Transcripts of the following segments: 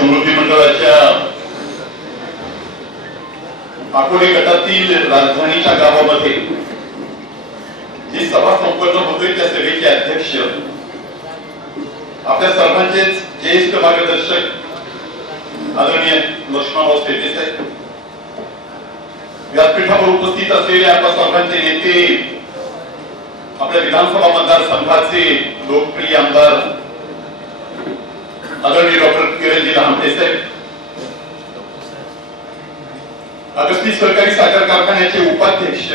समृद्धी मंडळाच्या अकोले गटातील राजधानीच्या गावामध्ये जी सभा संपन्न होतोय त्या सभेचे अध्यक्ष आपल्या सर्वांचे ज्येष्ठ मार्गदर्शक आदरणीय लक्ष्मणराव शेटे साहेब, व्यासपीठावर उपस्थित असलेले आपल्या सर्वांचे नेते, आपल्या विधानसभा मतदारसंघाचे लोकप्रिय आमदार आदरणीय डॉक्टर किरणजी लहामटे साहेब, अगस्ती सहकारी साखर कारखान्याचे उपाध्यक्ष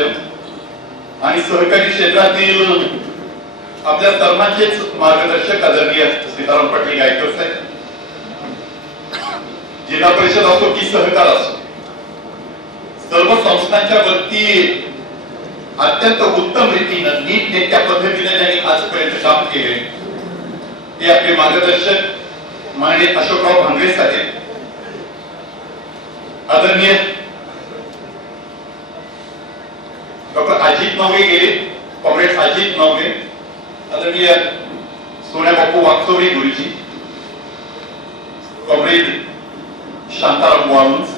आणि सहकारी क्षेत्रातील आपल्या सर्वांचेच मार्गदर्शक आदरणीय सीताराम पाटील गायकवाड साहेब, जिल्हा परिषद असो की सहकार असो, सर्व संस्थांच्या वरती अत्यंत उत्तम रीतीने नीटनेटक्या पद्धतीने त्यांनी आजपर्यंत काम केले ते आपले मार्गदर्शक माननीय अशोकराव भांगरे साहेब, आदरणीय डॉक्टर अजित नवले गेले, कॉम्रेड अजित नवले, आदरणीय सोन्याबापू वागचौरे गुरुजी, कॉम्रेड शांताराम वाळुंज,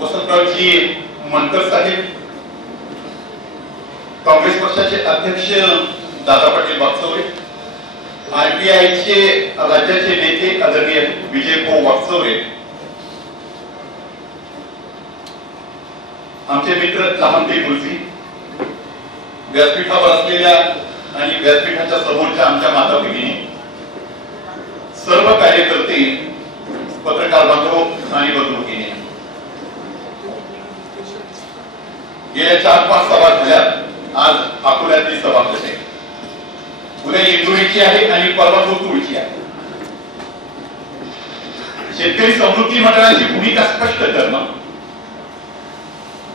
वसंतरावजी मनकर साहेब, काँग्रेस पक्षाचे अध्यक्ष दादा पाटील वागचौरे, आरपीआयचे राज्याचे नेते आदरणीय विजय भाऊ वागचौरे, आमचे मित्र लहामटे गुरुजी, व्यासपीठावर असलेल्या आणि व्यासपीठाच्या समोरच्या आमच्या माता भगिनी, सर्व कार्यकर्ते, पत्रकार बांधव आणि बंधुभगिनी, गेल्या 4-5 सभा झाल्या. आज अकोल्यातली सभा होते, उद्या इंदुरीची आहे आणि परवा तुळची आहे. शेतकरी समृद्धी मंडळाची भूमिका स्पष्ट करणं,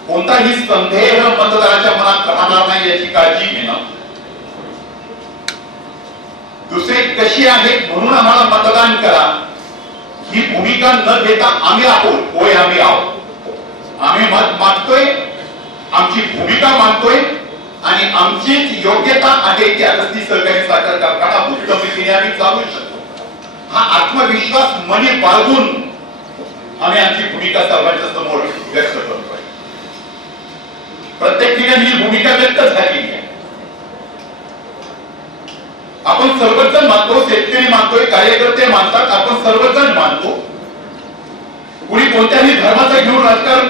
कोणताही संदेह मतदाराच्या मनात राहणार नाही याची काळजी घेणं, दुसरे कशी आहे म्हणून आम्हाला मतदान करा ही भूमिका न घेता आम्ही आहोत, होय आम्ही आहोत, आम्ही मत मागतोय, आमची भूमिका मानतोय आणि आमची योग्यता आहे की अगस्ती सहकारी साखर कारखाना उत्तम रीतीने आम्ही चालू शकतो. हा आत्मविश्वास मनी बाळगून आम्ही आमची भूमिका सर्वांच्या समोर व्यक्त करतोय. प्रत्येक ठिकाणी ही भूमिका व्यक्त झालेली आहे. आपण सर्वजण मानतो, शेतकरी मानतोय, कार्यकर्ते मानतात, आपण सर्वजण मानतो. कुणी कोणत्याही धर्माचं घेऊन राजकारण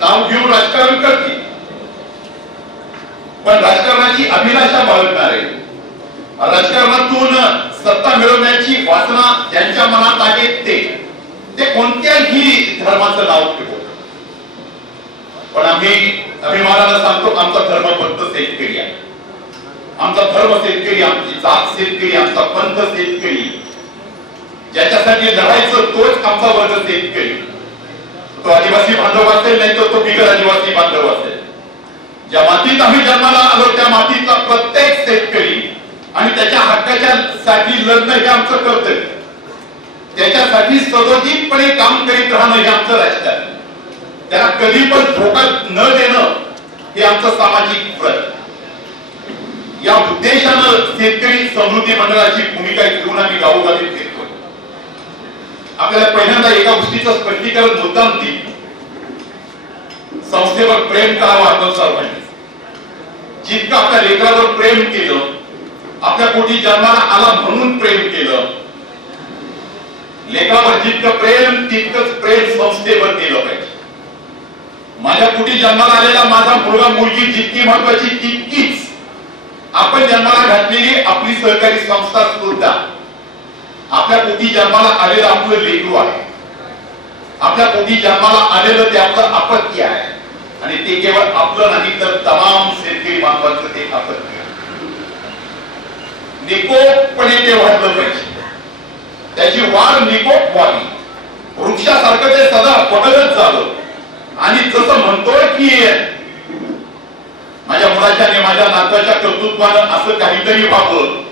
नाव घेऊन राजकारण करते, पण राजकारणाची अभिलाषा बाळगणारे, राजकारणातून सत्ता मिळवण्याची वासना ज्यांच्या मनात आहे ते कोणत्याही धर्माचं नाव ठेवतात. पण आम्ही अभिमानानं सांगतो आमचा धर्म फक्त शेतकरी आहे, आमचा धर्म शेतकरी, आमची जात शेतकरी, आमचा पंथ शेतकरी, ज्याच्यासाठी लढायचं तोच आमचा वर्ग शेतकरी. तो आदिवासी बांधव असेल नाही तर तो बिगर आदिवासी बांधव असेल, ज्या मातीत आम्ही जन्माला आलो त्या मातीतला प्रत्येक शेतकरी आणि त्याच्या हक्काच्या साठी लढणं हे आमचं कर्तव्य, त्याच्यासाठी सदोदितपणे काम करीत राहणं हे आमचं राजकारण, त्याला कधी पण धोका न देणं हे आमचं सामाजिक व्रत. या उद्देशानं शेतकरी समृद्धी मंडळाची भूमिका घेऊन आम्ही गावोगावी फिरतो. आपल्याला पहिल्यांदा एका गोष्टीचं स्पष्टीकरण मुद्दाम दिली, संस्थेवर प्रेम करावं आपण सर्वांनी. जितकं आपल्या लेकरावर प्रेम केलं, आपल्या पोटी जन्माला आला म्हणून प्रेम केलं, लेकरावर जितकं प्रेम तितकंच प्रेम संस्थेवर केलं पाहिजे. माझ्या पोटी जन्माला आलेला माझा मुलगा मुलगी जितकी महत्वाची तितकीच आपण जन्माला घातलेली आपली सहकारी संस्था सुद्धा आपल्या पोटी जन्माला आलेलं आपलं लेकरू आहे, आपल्या पोटी जन्माला आलेलं ते आपलं अपत्य आहे आणि ते केवळ आपलं नाही तर तमाम शेतकरी बांधवांचं ते अपत्य आहे. निकोपपणे ते वाढलं पाहिजे, त्याची वाढ निकोप व्हावी, वृक्षासारखं ते सदा बदलत जावं. आणि जसं म्हणतोय की माझ्या मुलाच्या आणि माझ्या नातवाच्या कर्तृत्वानं असं काहीतरी व्हावं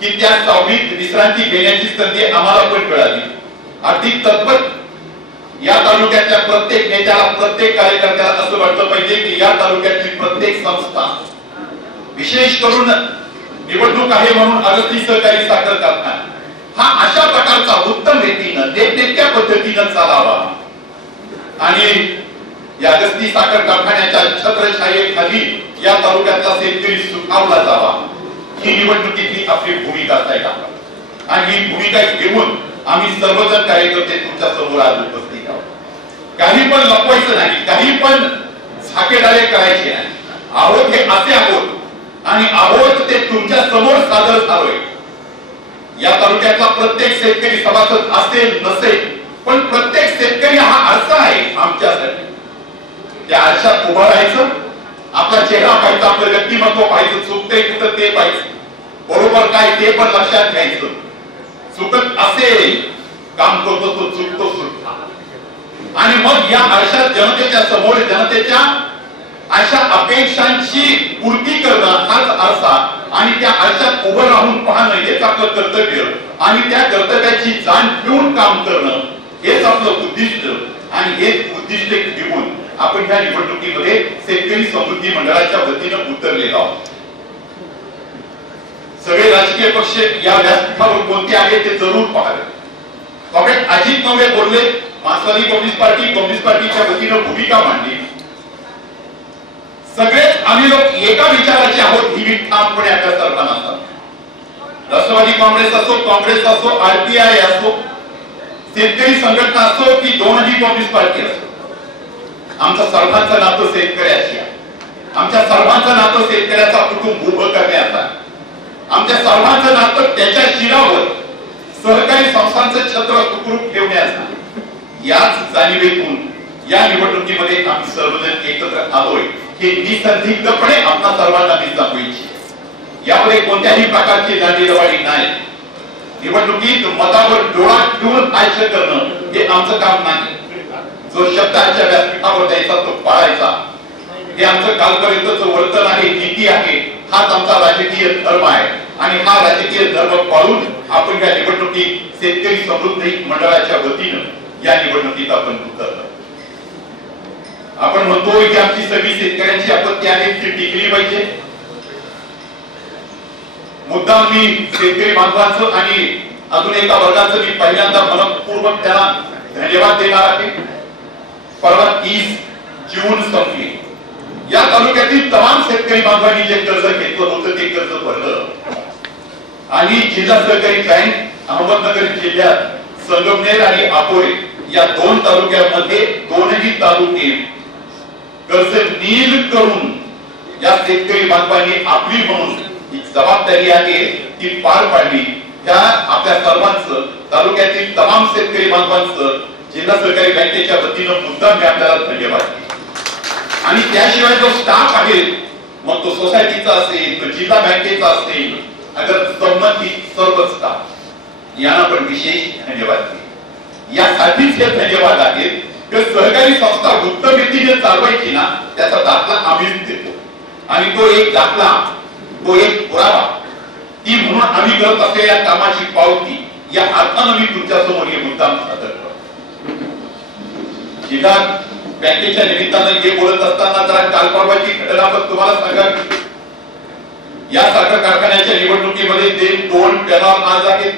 की त्या सावलीत विश्रांती घेण्याची संधी आम्हाला पण मिळाली. अगदी तद्भुत या तालुक्याच्या प्रत्येक नेत्याला, प्रत्येक कार्यकर्त्याला असं वाटलं पाहिजे की या तालुक्यातली प्रत्येक संस्था, विशेष करून निवडणूक आहे म्हणून अगस्ती सहकारी साखर कारखाना हा अशा प्रकारचा उत्तम रीतीनं नेटनेटक्या पद्धतीनं चालावा आणि या अगस्ती साखर कारखान्याच्या छत्रछायेखाली या तालुक्यातला शेतकरी सुखावला जावा ही निवडणुकीतली आपली भूमिका असायला आणि ही भूमिका घेऊन आम्ही सर्वजण कार्यकर्ते तुमच्या समोर आज उपस्थित आहोत. काही पण लपवायचं नाही, काही पण झाकेडाले करायचे नाही. आहोत हे असे आहोत आणि आहोत ते तुमच्या समोर सादर झालोय. या तालुक्यातला प्रत्येक शेतकरी सभासद असेल नसेल पण प्रत्येक शेतकरी हा आरसा आहे आमच्यासाठी. त्या आरशात उभं राहायचं, आपला चेहरा पाहायचा, आपलं व्यक्तिमत्व पाहायचं, चुकतंय कुठं ते पाहायचं, बरोबर काय ते पण लक्षात घ्यायचं. चुकत असेल काम करतो तो चुकतो सुद्धा आणि मग या आरशात जनतेच्या समोर जनतेच्या अशा अपेक्षांची पूर्ती करणं हाच आरसा आणि त्या आरशात उभं राहून पाहणं हेच आपलं कर्तव्य आणि त्या कर्तव्याची जाण ठेवून काम करणं हेच आपलं उद्दिष्ट आणि हेच उद्दिष्ट घेऊन आपण ह्या निवडणुकीमध्ये शेतकरी समृद्धी मंडळाच्या वतीनं उतरलेलो आहोत. सगळे राजकीय पक्ष या व्यासपीठावर कोणते आले ते जरूर पाहावे. कॉम्रेड अजित नवले बोलले, मार्क्सवादी कम्युनिस्ट पार्टीच्या वतीनं भूमिका मांडली. सगळेच आम्ही लोक एका विचाराचे आहोत ही मी ठामपणे आपल्या सर्वांना सांगतो. राष्ट्रवादी काँग्रेस असो, आरपीआय असो, शेतकरी संघटना असो की दोनही कम्युनिस्ट पार्टी असो, आमचं सर्वांचं नातं शेतकऱ्याशी आहे. आमच्या सर्वांचं नातं शेतकऱ्याचा कुटुंब उभं करण्याचा, आमच्या सर्वांचं नातं त्याच्या शिरावर सहकारी संस्थांचं छत्र सुखरूप ठेवण्याचा. याच जाणीवेतून या निवडणुकीमध्ये आम्ही सर्वजण एकत्र आलोय हे निसंदिग्धपणे आपल्या सर्वांना मी सांगू इच्छितो. यामध्ये कोणत्याही प्रकारची दांडीदवाडी नाही. निवडणुकीत मतावर डोळा ठेवून आशय करणं हे आमचं काम नाही. जो शब्द आजच्या व्यासपीठावर द्यायचा तो पाळायचा हे आमचं कालपर्यंतचं वर्तन आहे, नीती आहे. हाच आमचा राजकीय धर्म आहे आणि हा राजकीय धर्म पाळून आपण या निवडणुकीत शेतकरी समृद्धी मंडळाच्या वतीनं या निवडणुकीत आपण उतरलो. आपण म्हणतो की आमची सगळी शेतकऱ्यांची आपत्ती आहे ती टिकली पाहिजे. मुद्दाम मी शेतकरी बांधवांचं आणि अजून एका वर्गाचं मी पहिल्यांदा मनपूर्वक त्याला धन्यवाद देणार आहे. परवा 30 जून संपली. या तालुक्यातील तमाम शेतकरी बांधवांनी जे कर्ज घेतलं होतं ते कर्ज भरलं आणि जिल्हा सहकारी बँक अहमदनगर जिल्ह्यात संगमनेर आणि अकोले या दोन तालुक्यामध्ये दोनही तालुके कर्ज नील करून या शेतकरी बांधवांनी आपली म्हणून जबाबदारी आहे ती पार पाडली. त्या आपल्या सर्वांचं तालुक्यातील तमाम शेतकरी बांधवांचं जिल्हा सहकारी बँकेच्या वतीनं मुद्दाम मी आपल्याला धन्यवाद देतो. आणि त्याशिवाय जो स्टाफ आहे मग तो सोसायटीचा असेल तो जिल्हा बँकेचा असेल अगर संबंधित सर्व स्टाफ यांना पण विशेष धन्यवाद देतो. यासाठीच हे धन्यवाद आहेत की सहकारी संस्था उत्तम रीतीने चालवायची ना त्याचा दाखला आम्हीच देतो आणि तो एक दाखला तो एक पुरावा ती म्हणून आम्ही करत असलेल्या कामाची पावती या अर्थानं मी तुमच्या समोर हे मुद्दाम सादर करतो. जिल्हा बँकेच्या निमित्तानं हे बोलत असताना जरा काल परवाची घटना पण तुम्हाला सांगा. या साखर कारखान्याच्या निवडणुकीमध्ये ते 2 पॅनल आज आहेत.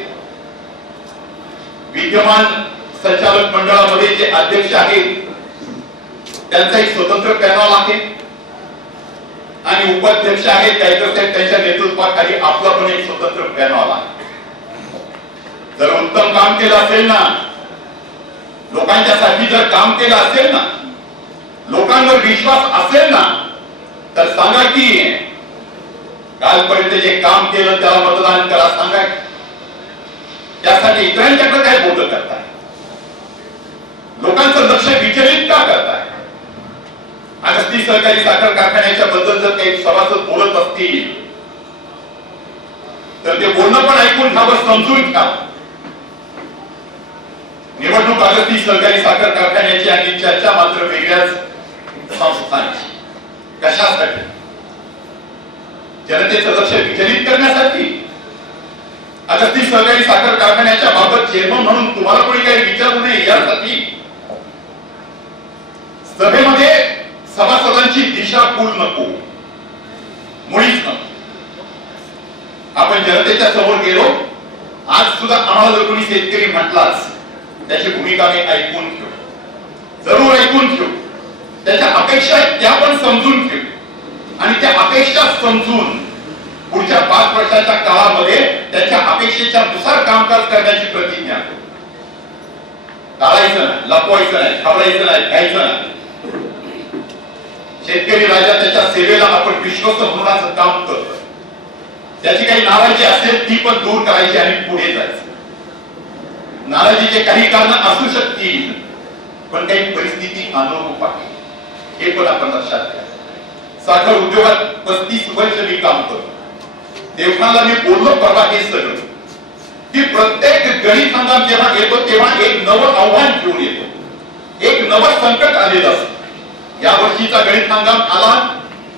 विद्यमान संचालक मंडळामध्ये जे अध्यक्ष आहेत त्यांचा एक स्वतंत्र पॅनल आहे आणि उपाध्यक्ष आहेत त्यांच्या नेतृत्वाखाली आपला पण एक स्वतंत्र पॅनल आहे. जर उत्तम काम केलं असेल ना, लोकांच्या साठी जर काम केलं असेल ना, लोकांवर विश्वास असेल ना तर सांगा की कालपर्यंत जे काम केलं त्याला मतदान करा सांगा. त्यासाठी इतरांच्याकडे काय बोलत करताय, लोकांचं लक्ष विचलित का करताय. अगस्ती सहकारी साखर कारखान्याच्या बद्दल जर काही सभासद बोलत असतील तर ते बोलणं पण ऐकून घ्यावं, समजून घ्या. निवडणूक अगस्ती सहकारी साखर कारखान्याची आणि चर्चा मात्र वेगळ्याच संस्थांची. कशासाठी? जनतेचं लक्ष विचलित करण्यासाठी. अगस्ती सहकारी साखर कारखान्याच्या बाबत चेअरमन म्हणून तुम्हाला कोणी काही विचारू नये यासाठी सभेमध्ये सभासदांची दिशाभूल नको, मुळीच नको. आपण जनतेच्या समोर गेलो आज सुद्धा आम्हाला जर कोणी शेतकरी म्हटलाच त्याची भूमिका मी ऐकून घेऊ, जरूर ऐकून घेऊ, त्याच्या अपेक्षा त्या पण समजून घेऊ आणि त्या अपेक्षा समजून पुढच्या 5 वर्षाच्या काळामध्ये त्याच्या अपेक्षेच्या नुसार कामकाज करण्याची प्रतिज्ञा करू. टाळायचं नाही, लपवायचं नाही, घाबरायचं नाही, घ्यायचं नाही. शेतकरी राजा त्याच्या सेवेला आपण विश्वस्त होण्याचं काम करतो. त्याची काही नाराजी असेल ती पण दूर करायची आणि पुढे जायचं. नाराजीचे काही कारण असू शकतील पण काही परिस्थिती अनुरूप आहे हे पण आपण लक्षात घ्या. साखर उद्योगात 35 वर्ष मी काम करतो. देवखानला मी बोललो परवा हे सगळं की प्रत्येक गणित हंगाम जेव्हा येतो तेव्हा एक नवं आव्हान घेऊन येतो, एक नवं संकट आलेलं असतं. या वर्षीचा गणित हंगाम आला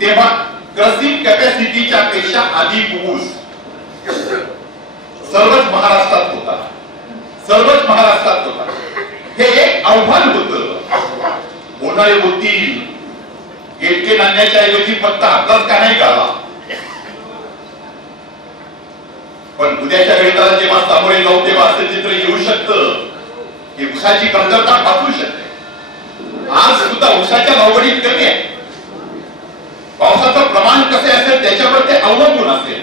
तेव्हा क्रसिंग कॅपॅसिटीच्या पेक्षा अधिक ऊस सर्वच महाराष्ट्रात होता, सर्वच महाराष्ट्रात होता. हे एक आव्हान होतं. बोलणारे होतील गेटके नाण्याच्या ऐवजी फक्त आपलाच का नाही गाला, पण उद्याच्या गणिताला जेव्हा सामोरे जाऊ तेव्हा असं चित्र येऊ शकतं की ऊसाची कमतरता भासू शकते. आज सुद्धा ऊसाच्या लागवडीत कमी आहे. पावसाचं प्रमाण कसे असेल त्याच्यावर ते अवलंबून असेल.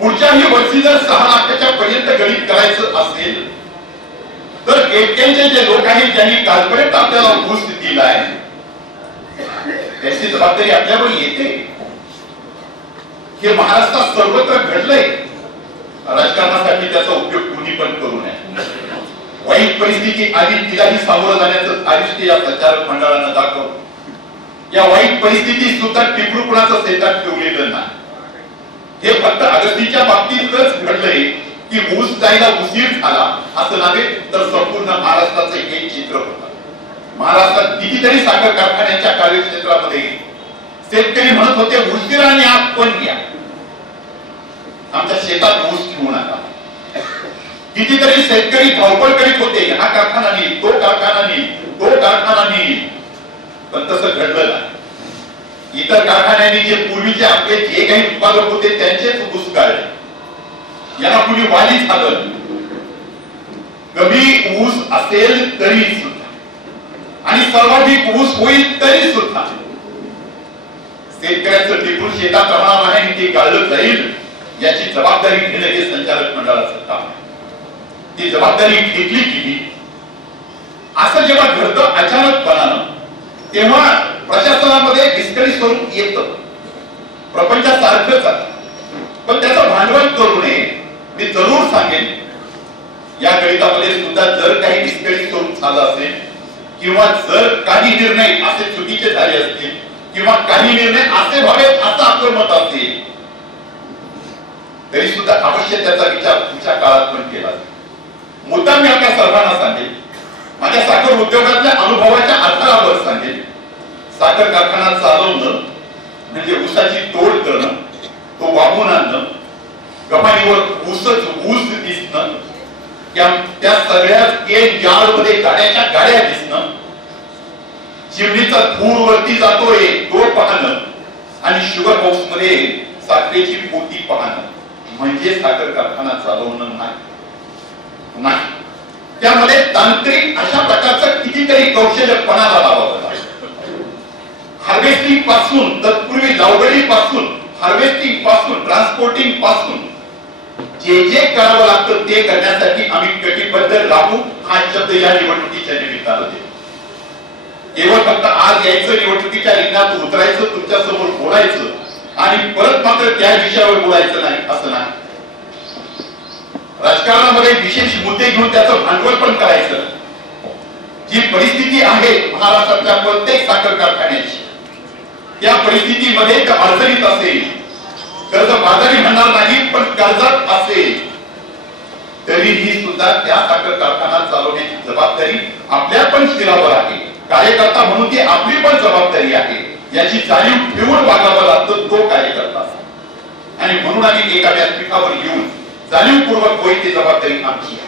पुढच्याही वर्षी जर 6 लाखाच्या पर्यंत गणित करायचं असेल तर गेटक्यांचे जे लोक आहेत ज्यांनी कालपर्यंत आपल्याला ऊस दिलाय त्याची जबाबदारी आपल्यावर येते. हे महाराष्ट्रात सर्वत्र घडलंय. राजकारणासाठी त्याचा उपयोग कुणी पण करू नये. वाईट परिस्थिती आली तिलाही सामोरं जाण्याचं आयुष्य या प्रचारक मंडळानं दाखवलं. या वाईट परिस्थितीत सुद्धा टिपरू कुणाचं शेतात ठेवलेलं नाही. हे फक्त अगस्तीच्या बाबतीतच घडलंय की ऊस जायला उशीर झाला असं नव्हे तर संपूर्ण महाराष्ट्राचं एक चित्र होतं. महाराष्ट्रात कितीतरी साखर कारखान्यांच्या कार्यक्षेत्रामध्ये शेतकरी म्हणत होते उशिराने आपण या, आमच्या शेतात ऊस ठेवू नका. कितीतरी शेतकरी धावपळ करीत होते, हा कारखाना नाही, तो कारखाना नाही, तो कारखाना नाही, पण तसं घडलं नाही. इतर कारखान्यांनी जे पूर्वीचे आपले जे काही उत्पादक होते त्यांचेच ऊस काढले. यांना कुणी वाली झालं. कमी ऊस असेल तरी सुद्धा आणि सर्वाधिक ऊस होईल तरी सुद्धा शेतकऱ्याचं टिपून शेतात राहणार आहे आणि ते गाळलं जाईल याची जबाबदारी घेणं हे संचालक मंडळाचं काम आहे. ती जबाबदारी घेतली गेली. असं जेव्हा घडतं अचानकपणानं तेव्हा प्रशासनामध्ये विस्कळीत स्वरूप येतं. प्रपंचासारखंच आहे पण त्याचं भांडवल करू नये. मी जरूर सांगेन या गणितामध्ये सुद्धा जर काही विस्कळीत स्वरूप झालं असेल किंवा जर काही निर्णय असे चुकीचे झाले असतील किंवा काही निर्णय असे व्हावेत असं आपलं मत असेल तरी सुद्धा अवश्य त्याचा विचार पुढच्या काळात पण केला जाईल. मुद्दा मी आपल्या सर्वांना सांगेन, माझ्या साखर उद्योगातल्या अनुभवाच्या आधारावर सांगेन. साखर कारखाना चालवणं म्हणजे ऊसाची तोड करणं, तो वाहून आणणं, कमानीवर ऊस दिसणं, त्या सगळ्या एक जाळ मध्ये गाड्याच्या गाड्या दिसणं, चिमणीचा धूर वरती जातोय तो पाहणं आणि शुगर बॉक्स मध्ये साखरेची पोती पाहणं म्हणजे साखर कारखाना चालवणं नाही. त्यामध्ये तांत्रिक अशा प्रकारचं कितीतरी कौशल्यपणाला लावावं लागतं. हार्वेस्टिंग पासून तत्पूर्वी लागवडीपासून हार्वेस्टिंग पासून ट्रान्सपोर्टिंग पासून जे जे करावं लागतं ते करण्यासाठी आम्ही कटिबद्ध राहू. हा शब्द या निवडणुकीच्या निमित्तानं देतो. केवळ फक्त आज यायचं, निवडणुकीच्या रिंगणात उतरायचं, तुमच्या समोर बोलायचं आणि परत मात्र त्या विषयावर बोलायचं नाही असं नाही. राजकारणामध्ये विशेष मुद्दे घेऊन त्याचं भांडवल पण करायचं. जी परिस्थिती आहे महाराष्ट्रातल्या प्रत्येक साखर कारखान्याची त्या परिस्थितीमध्ये अडचणीत असेल, कर्ज बाजारी म्हणणार नाही पण कर्जात असेल तरीही सुद्धा त्या साखर कारखाना चालवण्याची जबाबदारी आपल्या पण शिरावर आहे. कार्यकर्ता म्हणून ती आपली पण जबाबदारी आहे याची जाणीव ठेवून वागावं लागतं तो कार्यकर्ता. आणि म्हणून आम्ही एका व्यासपीठावर येऊन जाणीवपूर्वक होईल ती जबाबदारी आमची आहे.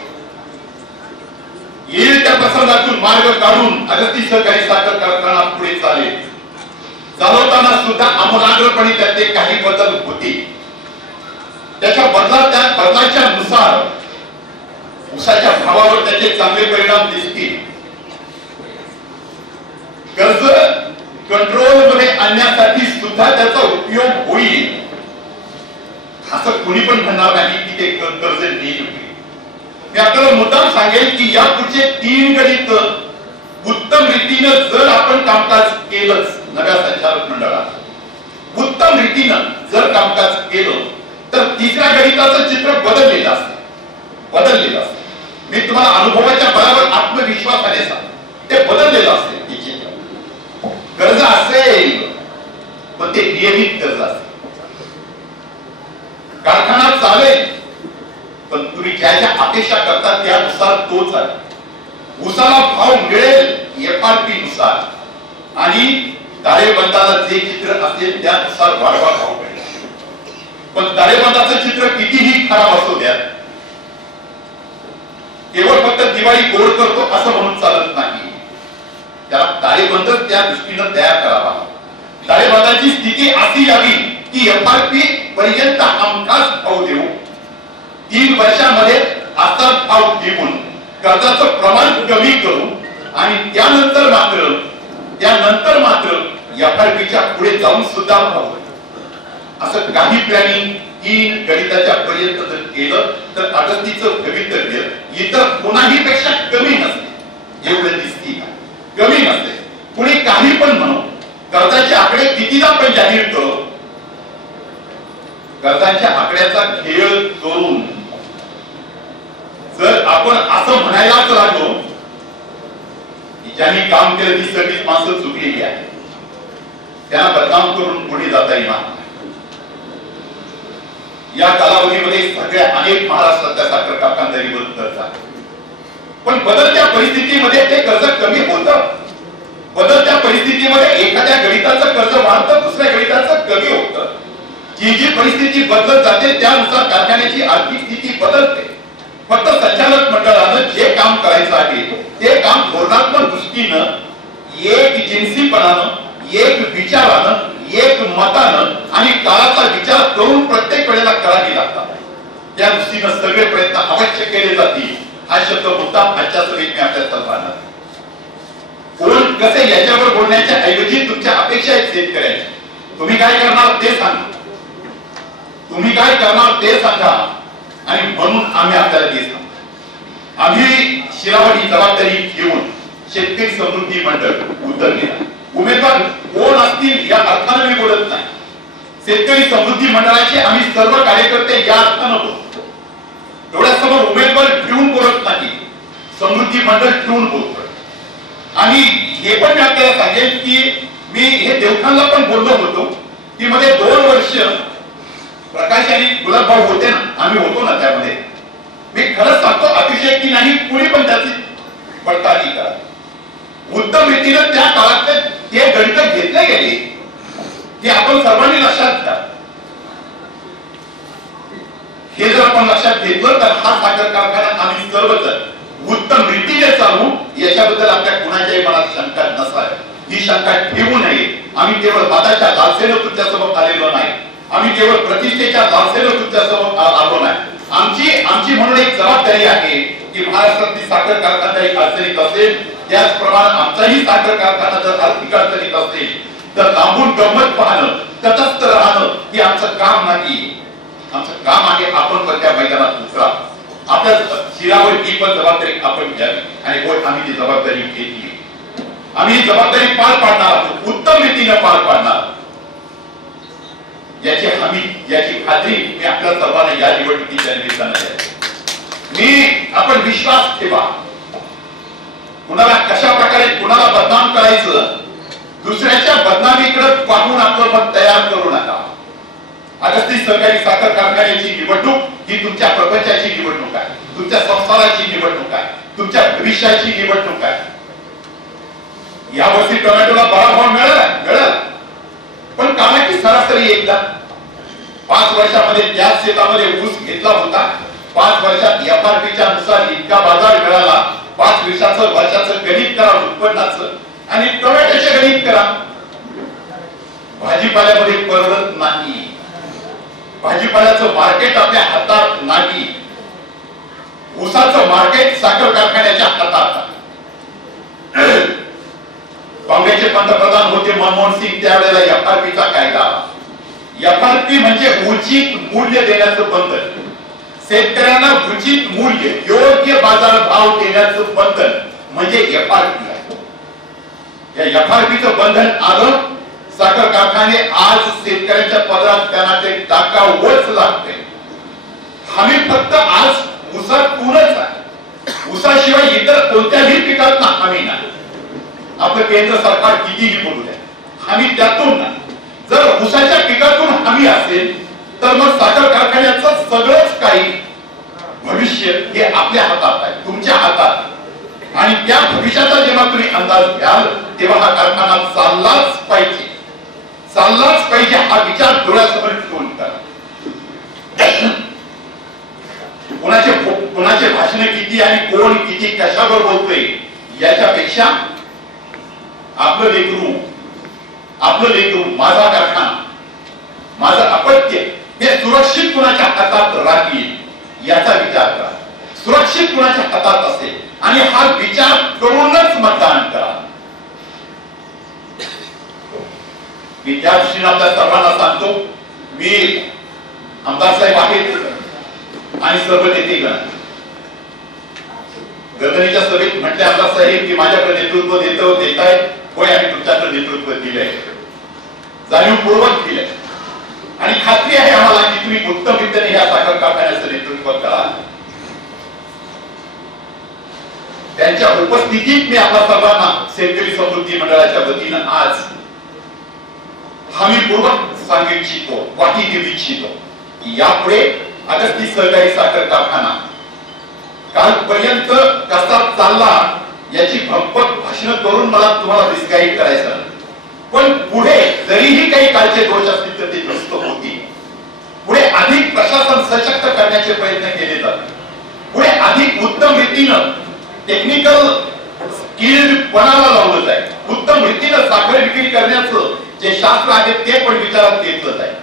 येईल त्या प्रसंगातून मार्ग काढून अगस्ती सहकारी साखर कारखाना पुढे चालेल. चालवताना सुद्धा आमूलाग्रपणे त्यातले काही बदल होते. त्याच्या बदलाच्या नुसार ऊसाच्या भावावर त्याचे चांगले परिणाम दिसतील. कर्ज कंट्रोल मध्ये आणण्यासाठी सुद्धा त्याचा उपयोग होईल असं कोणी पण म्हणणार नाही की ते कर्ज नील होईल. मी आपल्याला मुद्दाम सांगेल की या पुढचे 3 गणित उत्तम रीतीनं जर आपण कामकाज केलंच, नव्या संचालक मंडळात उत्तम रीतीनं जर कामकाज केलं तर तिसऱ्या गणिताचं चित्र बदललेलं असतं. मी तुम्हाला अनुभवाच्या बळावर आत्मविश्वासाने सांगतो ते बदललेलं असते. ते चित्र कर्ज असेल पण ते नियमित कर्ज असेल. कारखाना चालेल पण तुम्ही ज्या ज्या अपेक्षा करता त्यानुसार तो चालेल. ऊसाला भाव मिळेल FRP नुसार आणि ताळेबंदाला जे चित्र असेल त्यानुसार वाढवा भाव मिळेल. पण ताळेबंदाचं चित्र कितीही खराब असू द्या, केवळ फक्त दिवाळी गोड करतो असं म्हणून चालत नाही. त्याला ताळेबंद त्या दृष्टीनं तयार करावा. ताळेबंदाची स्थिती अशी यावी की FRP पर्यंत हमखास भाव देऊ, 3 वर्षांमध्ये असा भाव देऊन कर्जाचं प्रमाण कमी करू आणि त्यानंतर मात्र FRPच्या पुढे जाऊन सुद्धा भाव असं काही प्लॅनिंग 3 गणिताच्या पर्यंत जर केलं तर 38चं भवितव्य इतर कोणाही पेक्षा कमी नसते. एवढं दिसते का? कमी नसते. कुणी काही पण म्हणू, कर्जाचे आकडे कितीदा पण जाहीर करू, कर्जाच्या आकड्याचा खेळ करून जर आपण असं म्हणायलाच लागलो की ज्यांनी काम केलं ती सगळीच माणसं चुकलेली आहे, त्यांना बदनाम करून पुढे जाता येणार. या कालावधीमध्ये सगळ्या अनेक महाराष्ट्रातल्या साखर कारखानदारीवर कर्ज आहे. पण बदलत्या परिस्थितीमध्ये ते कर्ज कमी होतं. बदलत्या परिस्थितीमध्ये एखाद्या गणिताचं कर्ज वाढतं, दुसऱ्या गणिताचं कमी होतं. जी परिस्थिती बदलत जाते त्यानुसार कारखान्याची आर्थिक स्थिती बदलते. फक्त संचालक मंडळानं जे काम करायचं आहे ते काम धोरणात्मक दृष्टीनं, एक जिन्सीपणानं, एक विचारानं, एक मतानं आणि काळाचा विचार करून प्रत्येक वेळेला करावी लागतात. त्या दृष्टीनं सगळे प्रयत्न अवश्य केले जातील. हा शब्द मुद्दाम आजच्या सभेत मी आपल्याला सांगणार. कोण कसे याच्यावर बोलण्याच्या ऐवजी तुमच्या अपेक्षा आहेत शेतकऱ्याच्या. तुम्ही काय करणार ते सांगा, तुम्ही काय करणार ते सांगा आणि म्हणून आम्ही आपल्याला ते सांगतो. आम्ही शिरावडी जबाबदारी घेऊन शेतकरी समृद्धी मंडळ उतरलेला. उमेदवार कोण असतील या अर्थानं मी बोलत नाही. शेतकरी समृद्धी मंडळाचे आम्ही सर्व कार्यकर्ते या अर्थानं बोलतो. डोळ्यासमोर उमेदवार ठेवून बोलत नाही, समृद्धी मंडळ ठेवून बोलतो. आणि हे पण मी आपल्याला सांगेल की मी हे देवखानला पण बोललो होतो की मध्ये 2 वर्ष प्रकाश आणि गुलाबभाऊ होते ना, आम्ही होतो ना त्यामध्ये. मी खरंच सांगतो अतिशय की नाही कुणी पण त्याची पडताळणी करा. उत्तम रीतीनं त्या काळात ते गणित घेतले गेले की आपण सर्वांनी लक्षात घ्या. हे जर आपण लक्षात घेतलं तर हा साखर कारखाना आम्ही सर्वजण उत्तम रीतीने चालू, याच्याबद्दल आपल्या कुणाच्याही मनात शंका नसावी. ही शंका ठेवू नये. आम्ही केवळ वादाच्या लालसेनं तुमच्यासमोर आलेलो नाही, आम्ही केवळ प्रतिष्ठेच्या लालसेनं तुमच्यासमोर आलो नाही. आमची म्हणून एक जबाबदारी आहे की महाराष्ट्रातली साखर कारखानदारी अडचणीत असेल त्याचप्रमाणे आमचाही साखर कारखाना जर आर्थिक अडचणीत असेल तर लांबून गंमत पाहणं, तटस्थ राहणं हे आमचं काम नाही. आमचं काम आहे आपण पण त्या मैदानात उतरा. आपल्या शिरावर ही पण जबाबदारी आपण घ्यावी आणि होय आम्ही ती जबाबदारी घेतली. आम्ही ही जबाबदारी पार पाडणार आहोत, उत्तम रीतीने पार पाडणार. याची हमी, याची खात्री मी आपल्या सर्वांना या निवडणुकीच्या निमित्तानं द्यावी. आपण विश्वास ठेवा. कुणाला कशा प्रकारे कुणाला बदनाम करायचं, दुसऱ्याच्या बदनामीकडे पाहून आपलं मत तयार करू नका. अगस्ती सहकारी साखर कारखान्याची निवडणूक ही तुमच्या प्रपंचाची निवडणूक आहे, तुमच्या संसाराची निवडणूक आहे, तुमच्या भविष्याची निवडणूक आहे. यावर्षी टोमॅटोला बरा भाव मिळाला, पण कामाची सरासरी एकदा 5 वर्षामध्ये त्याच शेतामध्ये ऊस घेतला होता. 5 वर्षात FRPच्या नुसार इतका बाजार मिळाला. 5 वर्षाचं गणित करा उत्पन्नाचं आणि टोमॅटोचे गणित करा. भाजीपाल्यामध्ये परवडत नाही. भाजीपाल्याचं मार्केट आपल्या हातात नाही. ऊसाचं मार्केट साखर कारखान्याच्या हातात. काँग्रेसचे पंतप्रधान होते मनमोहन सिंग, त्यावेळेला एफआरपीचा कायदा. एफआरपी म्हणजे उचित मूल्य देण्याचं बंधन, शेतकऱ्यांना उचित मूल्य, योग्य बाजार भाव देण्याचं बंधन म्हणजे एफआरपी आहे. या एफआरपीचं बंधन आलं, साखर कारखाने आज शेतकऱ्यांच्या पदरात त्यांना ते टाकावंच लागते. हमी फक्त आज ऊसातूनच आहे, ऊसाशिवाय इतर कोणत्याही पिकात हमी नाही. आपलं केंद्र सरकार कितीही बोलू द्या, हमी त्यातून नाही. जर ऊसाच्या पिकातून हमी असेल तर मग साखर कारखान्याचं सगळंच काही भविष्य हे आपल्या हातात आहे, तुमच्या हातात. आणि त्या भविष्याचा जेव्हा तुम्ही अंदाज घ्याल तेव्हा हा कारखाना चाललाच पाहिजे, चाललाच पाहिजे हा विचार डोळ्यासमोर ठेवून करा. कोणाचे भाषण किती आणि कोण किती कशावर बोलतोय याच्यापेक्षा आपलं लेकरू, माझा कारखाना, माझं अपत्य हे सुरक्षित कुणाच्या हातात राहील याचा विचार करा. सुरक्षित कुणाच्या हातात असेल आणि हा विचार करूनच मतदान करा. मी त्या दृष्टीने आपल्या सर्वांना सांगतो, मी आमदार साहेब आहेत आणि सर्व नेतेगण गर्दनीच्या सभेत म्हटले आमदार साहेब की माझ्याकडे नेतृत्व देत आहेत. होय, आम्ही तुमच्याकडे नेतृत्व दिलंय, जाणीवपूर्वक दिलंय आणि खात्री आहे आम्हाला की तुम्ही उत्तमरित्याने या साखर कारखान्याचं नेतृत्व करा. त्यांच्या उपस्थितीत मी आपल्या सर्वांना शेतकरी समृद्धी मंडळाच्या वतीनं आज हमीपूर्वक सांगू इच्छितो, वाटी देऊ इच्छितो की यापुढे अगस्ती सहकारी साखर कारखाना कालपर्यंत कसा चालला याची भंपक भाषण करून मला तुम्हाला डिस्क्राईब करायचं, पण पुढे जरीही काही कालचे दोष असतील तर ते दुरुस्त होतील. पुढे अधिक प्रशासन सशक्त करण्याचे प्रयत्न केले जातात, पुढे अधिक उत्तम रीतीनं टेक्निकल स्किल पणाला लावलं जाईल, उत्तम रीतीनं साखर विक्री करण्याचं जे शास्त्र आहे ते पण विचारात घेतलं जाईल.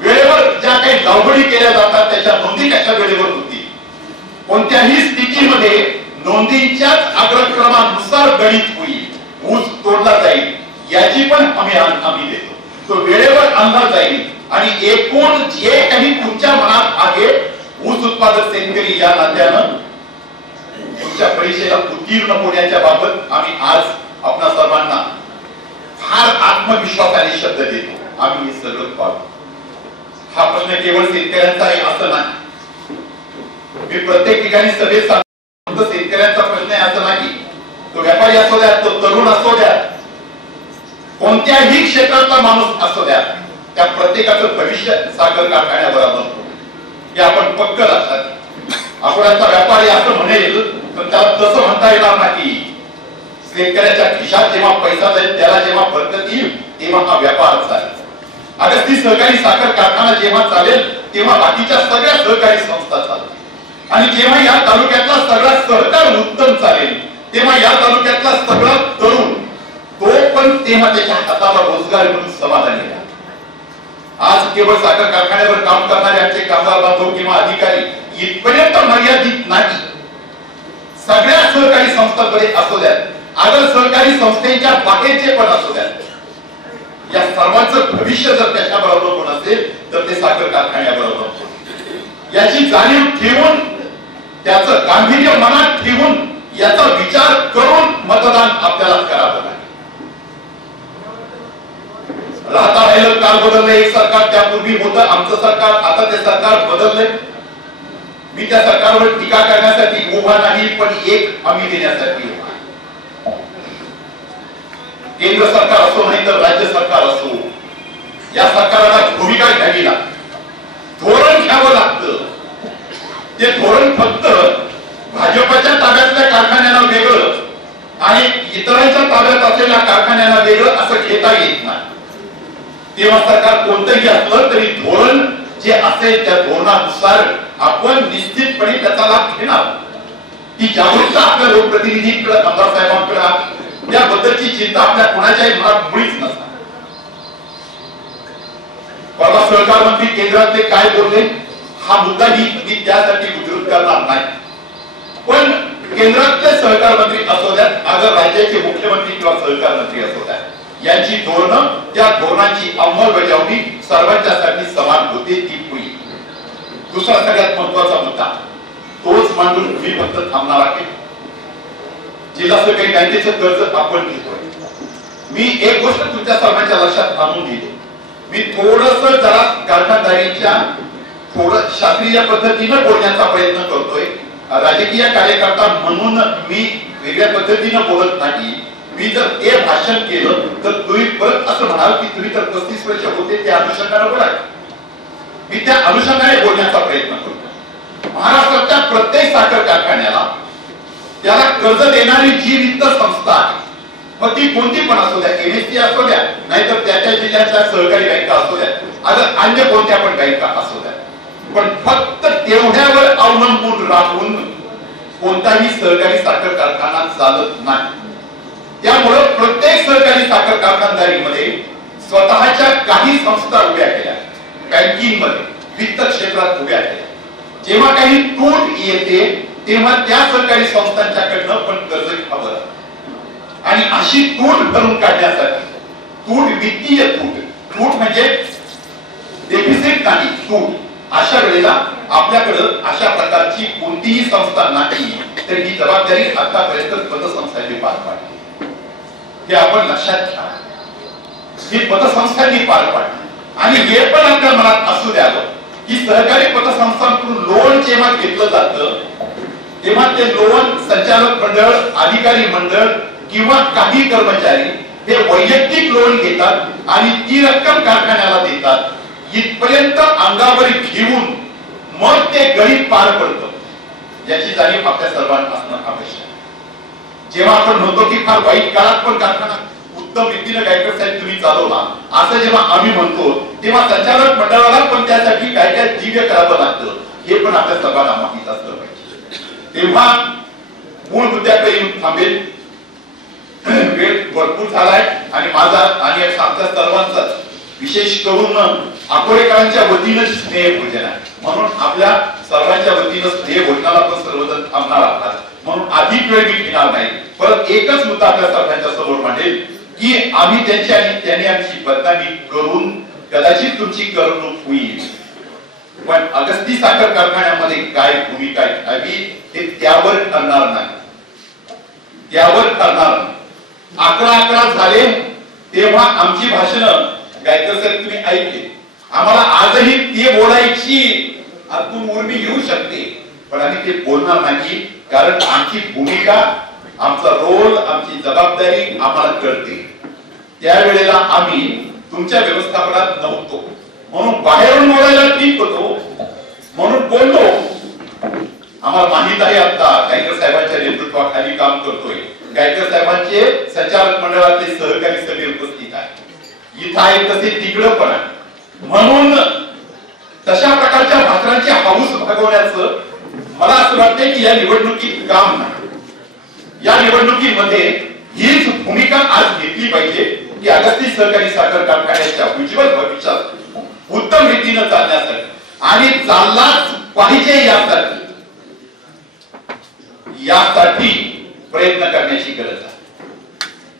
वेळेवर ज्या काही लावगडी केल्या जातात त्याच्या नोंदी कशा वेळेवर होतील, कोणत्याही स्थितीमध्ये नोंदींच्याच अग्रक्रमानुसार गणित होईल, ऊस तोडला जाईल याची पण आम्ही देतो. तो वेळेवर आणला जाईल आणि एकूण जे काही तुमच्या मनात आहे ऊस उत्पादक शेतकरी या नात्यानं तुमच्या परीक्षेला उत्तीर्ण होण्याच्या बाबत आम्ही आज आपल्या सर्वांना फार आत्मविश्वासाने शब्द देतो, आम्ही हे सगळं पाहू. हा प्रश्न केवळ शेतकऱ्यांचा आहे असं नाही. मी प्रत्येक ठिकाणी सभेत सांगतो शेतकऱ्यांचा प्रश्न आहे असं नाही. तो व्यापारी असू द्या, तो तरुण असू द्या, कोणत्याही क्षेत्रातला माणूस असू द्या, त्या प्रत्येकाचं भविष्य साखर कारखान्याबरोबर हे आपण पक्क लक्षात घ्या. आठवड्याचा व्यापारी असं म्हणेल तर त्याला तसं म्हणता येणार नाही. शेतकऱ्याच्या खिशात जेव्हा पैसा जाईल, त्याला जेव्हा बरकत येईल तेव्हा हा व्यापार चालेल. अगस्ती सहकारी साखर कारखाना जेव्हा चालेल तेव्हा बाकीच्या सगळ्या सहकारी संस्था चालतील आणि जेव्हा या तालुक्यातला सगळा सहकार उत्तम चालेल तेव्हा या तालुक्यातला सगळा तरुण तो पण तेव्हा त्याच्या हाताला रोजगार म्हणून समाधानी आहे. आज केवळ साखर कारखान्यावर काम करणारे आमचे कामगार बांधव किंवा अधिकारी इथपर्यंत मर्यादित नाही. सगळ्या सहकारी संस्थांकडे असू द्यात, आगर सहकारी संस्थेच्या बाहेरचे पण असू द्यात, या सर्वांचं भविष्य जर त्याच्याबरोबर होत असेल तर ते साखर कारखान्याबरोबर याची जाणीव ठेवून, त्याचं गांभीर्य मनात ठेवून, याचा विचार करून मतदान आपल्याला करावं लागेल. राहता राहिलं काल बदललं, एक सरकार त्यापूर्वी होतं आमचं सरकार, आता ते सरकार बदललंय. मी त्या सरकारवर टीका करण्यासाठी उभा नाही, पण एक हमी देण्यासाठी उभा. केंद्र सरकार असो नाही तर राज्य सरकार असो, या सरकारला भूमिका घ्यावी लागते, धोरण घ्यावं लागतं. ते धोरण फक्त भाजपच्या ताब्यातल्या कारखान्यांना वेगळं आणि इतरांच्या ताब्यात असलेल्या कारखान्यांना वेगळं असं घेता येत नाही. तेव्हा सरकार कोणतंही असलं तरी धोरण जे असेल त्या धोरणानुसार आपण निश्चितपणे त्याचा लाभ घेणार. ती जागरूकता आपल्या लोकप्रतिनिधींकडे, आमदार साहेबांकडे, त्याबद्दलची चिंता आपल्या कोणाच्याही मनात मुळीच नसणार. परवा सहकार मंत्री केंद्रातले काय बोलले हा मुद्दा मी त्यासाठी उद्धृत करणार नाही. पण केंद्रातले सहकार मंत्री असू द्यात, अगर राज्याचे मुख्यमंत्री किंवा सहकार मंत्री असू द्यात, यांची धोरणं, त्या धोरणांची अंमलबजावणी सर्वांच्यासाठी समान होते, ती होईल. दुसरा सगळ्यात महत्वाचा मुद्दा तोच मांडून मी फक्त थांबणार आहे. जिल्हा सहकारी बँकेचं कर्ज आपण घेतोय. मी एक गोष्ट तुमच्या सर्वांच्या लक्षात आणून घेतो. मी थोडस जरा कारखानदारीच्या थोडं शास्त्रीय पद्धतीनं बोलण्याचा प्रयत्न करतोय. राजकीय कार्यकर्ता म्हणून मी वेगळ्या पद्धतीनं बोलत नाही. मी जर ते भाषण केलं तर तुम्ही परत असं म्हणाल की तुम्ही तर 35 वर्ष होते त्या अनुषंगाने बोला. मी त्या अनुषंगाने बोलण्याचा प्रयत्न करतो. महाराष्ट्राच्या प्रत्येक साखर कारखान्याला त्याला कर्ज देणारी जी वित्त संस्था आहे, मग ती कोणती पण असू द्या, एमएससी असू द्या, नाहीतर त्याच्या जिल्ह्याच्या सहकारी बँका असू द्या, अगं अन्य कोणत्या पण बँका असू द्या, पण फक्त तेवढ्यावर अवलंबून राहून कोणताही सहकारी साखर कारखाना चालत नाही. त्यामुळे प्रत्येक सहकारी साखर कारखानदारीमध्ये स्वतःच्या काही संस्था उभ्या केल्या, बँकिंग मध्ये, वित्त क्षेत्रात उभ्या केल्या. जेव्हा काही तूट येते तेव्हा त्या सहकारी संस्थांच्याकडनं पण कर्ज घ्यावं. आणि अशी तूट भरून काढण्यासाठी, तूट वित्तीय तूट म्हणजे डेफिसिट नाही, तूट, अशा वेळेला आपल्याकडे अशा प्रकारची कोणतीही संस्था नाही, तर ही जबाबदारी आतापर्यंत पतसंस्थांनी पार पाडली. हे आपण लक्षात घ्या. ही पतसंस्थांनी पार पाडली. आणि हे पण आपल्या मनात असू द्यावं की सहकारी पतसंस्थांकडून लोन जेव्हा घेतलं जातं तेव्हा ते लोन संचालक मंडळ, अधिकारी मंडळ किंवा काही कर्मचारी हे वैयक्तिक लोन घेतात आणि ती रक्कम कारखान्याला देतात. इथपर्यंत अंगावर घेऊन मग ते गणित पार पडतं, याची जाणीव आपल्या सर्वांना असणं आवश्यक आहे. जेव्हा आपण म्हणतो की फार वाईट काळात पण कारखाना उत्तम रीतीने गायकर साहेब तुम्ही चालवला, असं जेव्हा आम्ही म्हणतो तेव्हा संचालक मंडळाला पण त्यासाठी काय काय दिव्य करावं लागतं, हे पण आपल्या सर्वांना माहित असलं पाहिजे. तेव्हा मूळ मुद्द्याकडे येऊन थांबेल. वेळ भरपूर झालाय आणि माझा आणि आमच्या सर्वांचा विशेष करून अकोलेकरांच्या वतीनं स्नेहभोजन आहे, म्हणून आपल्या सर्वांच्या वतीनं स्नेहभोजनाला पण सर्वजण थांबणार आहात, म्हणून अधिक वेळ मी घेणार नाही. परत एकच मुद्दा आपल्या सर्वांच्या समोर मांडेल की आम्ही त्यांची आणि त्यांनी आमची बदनामी करून कदाचित तुमची करमणूक होईल, पण अगस्ती साखर कारखान्यामध्ये काय भूमिका घ्यावी हे त्यावर ठरणार नाही, त्यावर ठरणार नाही. 11 झाले तेव्हा आमची भाषणं गायकर साहेब तुम्ही ऐकले. आम्हाला आजही ते बोलायची आतून उर्मी येऊ शकते, पण आम्ही ते बोलणार नाही, कारण आमची भूमिका, आमचा रोल, आमची जबाबदारी आम्हाला कळते. त्यावेळेला आम्ही तुमच्या व्यवस्थापनात नव्हतो, म्हणून बाहेरून बोलायला ठीक होतो, म्हणून बोललो. आम्हाला माहित आहे आता गायकर साहेबांच्या नेतृत्वाखाली काम करतोय. गायकर साहेबांचे संचालक मंडळातले सहकारी सगळे उपस्थित आहेत, इथं आहे तसे तिकडं पण आहे. म्हणून तशा प्रकारच्या भाषणांची हाऊस भागवण्याचं मला असं वाटतंय की या निवडणुकीत काम नाही. या निवडणुकीमध्ये हीच भूमिका आज घेतली पाहिजे की अगस्ती सहकारी साखर कारखान्याच्या उज्ज्वल भविष्यात उत्तम रीतीनं चालण्यासाठी आणि चाललाच पाहिजे यासाठी प्रयत्न करण्याची गरज आहे.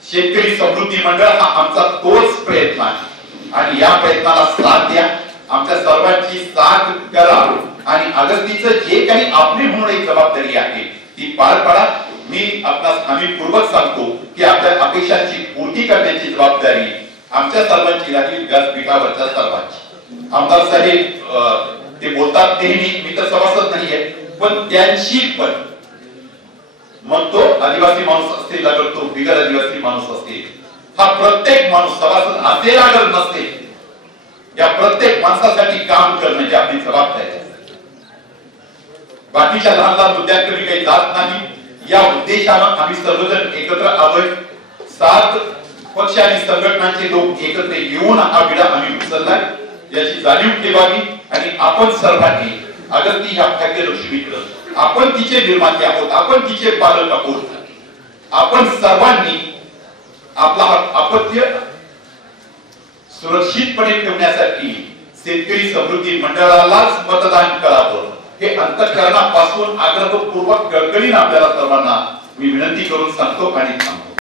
शेतकरी समृद्धी मंडळ हा आमचा तोच प्रयत्न आहे आणि या प्रयत्नाला साथ द्या, आमच्या सर्वांची साथ करा आणि अगस्तीचं जे काही आपली म्हणून एक जबाबदारी आहे ती पार पाडा. मी आपणास हमीपूर्वक सांगतो की आपल्या अपेक्षांची पूर्ती करण्याची जबाबदारी आमच्या सर्वांची राहील, व्यासपीठावरच्या सर्वांची. आमदार साहेब ते बोलतात नेहमी, मी तर सभासद नाहीये, पण त्यांची पण, मग तो आदिवासी माणूस असतील अगर तो बिगर आदिवासी माणूस असतील, हा प्रत्येक माणूस सभासद असेल अगर नसेल, या प्रत्येक माणसासाठी काम करणं ही आपली जबाबदारी आहे. बाकीच्या लहान लहान मुद्द्यांकडे काही जात नाही. या उद्देशानं आम्ही सर्वजण एकत्र आलोय. 7 पक्ष आणि संघटनांचे लोक एकत्र येऊन हा विडा आम्ही उचललाय, याची जाणीव ठेवावी. आणि आपण सर्वांनी अगस्ती ह्या भाग्यलक्ष्मीकडे, आपण तिचे निर्माते आहोत, आपण तिचे पालक आहोत, आपण सर्वांनी आपला अपत्य सुरक्षितपणे ठेवण्यासाठी शेतकरी समृद्धी मंडळालाच मतदान करावं हे अंतःकरणापासून आग्रहपूर्वक कळकळीने आपल्याला सर्वांना मी विनंती करून सांगतो आणि थांबतो.